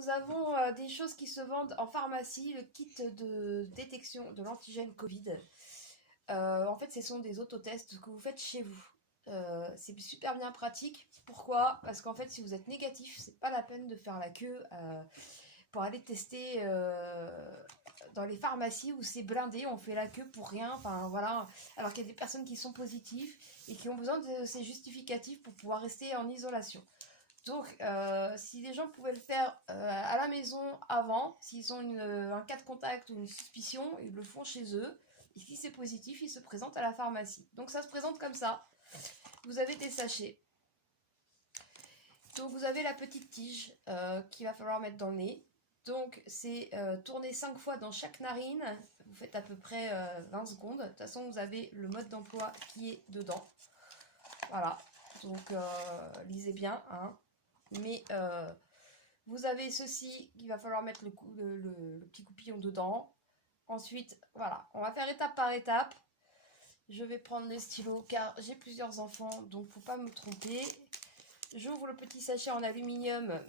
nous avons des choses qui se vendent en pharmacie, le kit de détection de l'antigène Covid. En fait, ce sont des autotests que vous faites chez vous. C'est super bien pratique. Pourquoi? Parce qu'en fait, si vous êtes négatif, c'est pas la peine de faire la queue pour aller tester dans les pharmacies où c'est blindé, on fait la queue pour rien. Enfin voilà. Alors qu'il y a des personnes qui sont positives et qui ont besoin de ces justificatifs pour pouvoir rester en isolation. Donc, si les gens pouvaient le faire à la maison avant, s'ils ont un cas de contact ou une suspicion, ils le font chez eux. Et si c'est positif, ils se présentent à la pharmacie. Donc, ça se présente comme ça. Vous avez des sachets. Donc, vous avez la petite tige qu'il va falloir mettre dans le nez. Donc, c'est tourner 5 fois dans chaque narine. Vous faites à peu près 20 secondes. De toute façon, vous avez le mode d'emploi qui est dedans. Voilà. Donc, lisez bien, hein. Mais vous avez ceci qu'il va falloir mettre le petit coupillon dedans. Ensuite, voilà, on va faire étape par étape. Je vais prendre le stylo car j'ai plusieurs enfants, donc faut pas me tromper. J'ouvre le petit sachet en aluminium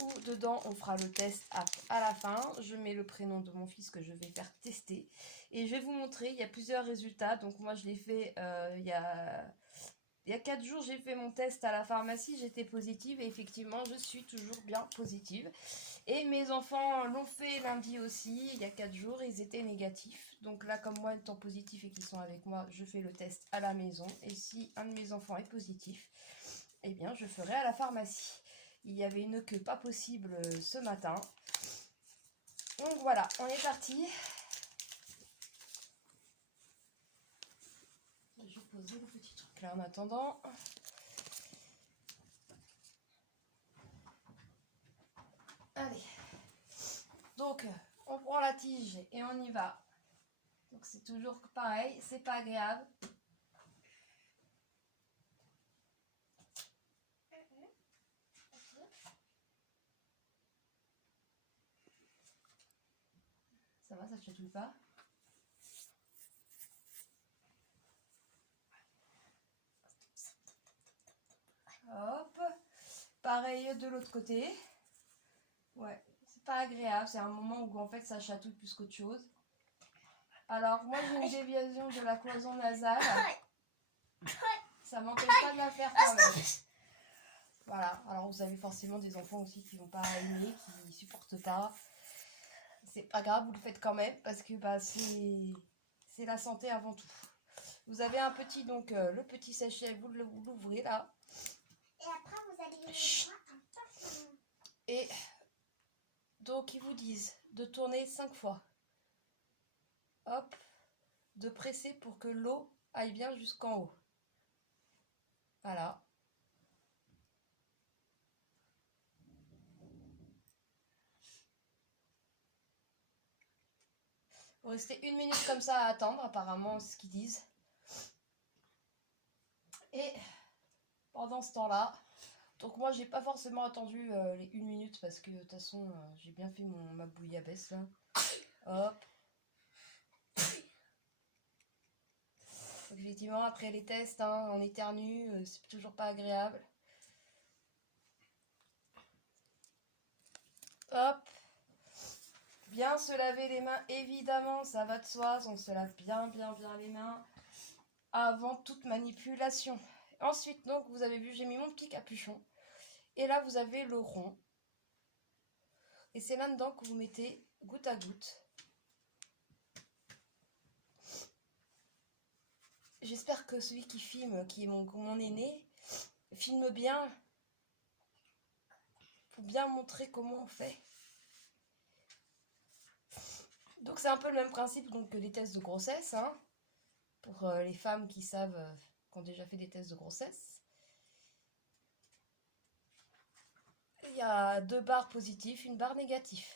où dedans on fera le test à la fin. Je mets le prénom de mon fils que je vais faire tester. Et je vais vous montrer, il y a plusieurs résultats. Donc moi je l'ai fait il y a 4 jours, j'ai fait mon test à la pharmacie, j'étais positive et effectivement, je suis toujours bien positive. Et mes enfants l'ont fait lundi aussi, il y a 4 jours, ils étaient négatifs. Donc là, comme moi étant positif et qu'ils sont avec moi, je fais le test à la maison. Et si un de mes enfants est positif, eh bien, je ferai à la pharmacie. Il y avait une queue pas possible ce matin. Donc voilà, on est parti. Je vais poser le petit truc là en attendant. Allez, donc on prend la tige et on y va. Donc c'est toujours pareil, c'est pas agréable. Ça va, ça te chatouille pas? Hop, pareil de l'autre côté. Ouais, c'est pas agréable, c'est un moment où en fait ça chatouille plus qu'autre chose. Alors moi j'ai une déviation de la cloison nasale. Ça m'empêche pas de la faire quand même. Voilà, alors vous avez forcément des enfants aussi qui vont pas aimer, qui supportent pas. C'est pas grave, vous le faites quand même parce que bah, c'est la santé avant tout. Vous avez un petit, donc le petit sachet, vous l'ouvrez là. Et après, vous allez Et donc ils vous disent de tourner 5 fois. Hop, de presser pour que l'eau aille bien jusqu'en haut. Voilà. Vous restez 1 minute comme ça à attendre, apparemment, ce qu'ils disent. Et pendant ce temps-là, donc moi j'ai pas forcément attendu les 1 minute parce que de toute façon j'ai bien fait ma bouillabaisse là. Hop. Effectivement, après les tests, hein, on éternue, c'est toujours pas agréable. Hop. Bien se laver les mains, évidemment, ça va de soi, on se lave bien les mains avant toute manipulation. Ensuite, donc, vous avez vu, j'ai mis mon petit capuchon. Et là, vous avez le rond. Et c'est là-dedans que vous mettez goutte à goutte. J'espère que celui qui filme, qui est mon aîné, filme bien. Pour bien montrer comment on fait. Donc c'est un peu le même principe donc, que les tests de grossesse. Hein, pour les femmes qui savent, qui ont déjà fait des tests de grossesse. Il y a 2 barres positives, 1 barre négative.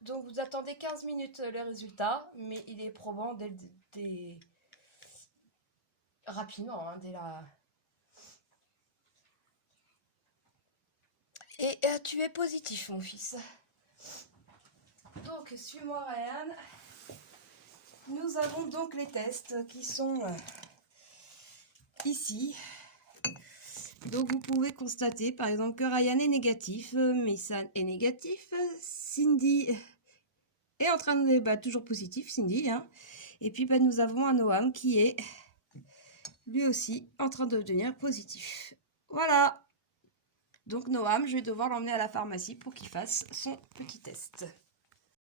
Donc vous attendez 15 minutes le résultat, mais il est probant rapidement, hein, dès la... Et tu es positif, mon fils. Donc, suis-moi, Ryan. Nous avons donc les tests qui sont ici. Donc vous pouvez constater par exemple que Ryan est négatif, Mason est négatif, Cindy est en train de... toujours positif, Cindy. Hein. Et puis nous avons un Noam qui est lui aussi en train de devenir positif. Voilà. Donc Noam, je vais devoir l'emmener à la pharmacie pour qu'il fasse son petit test.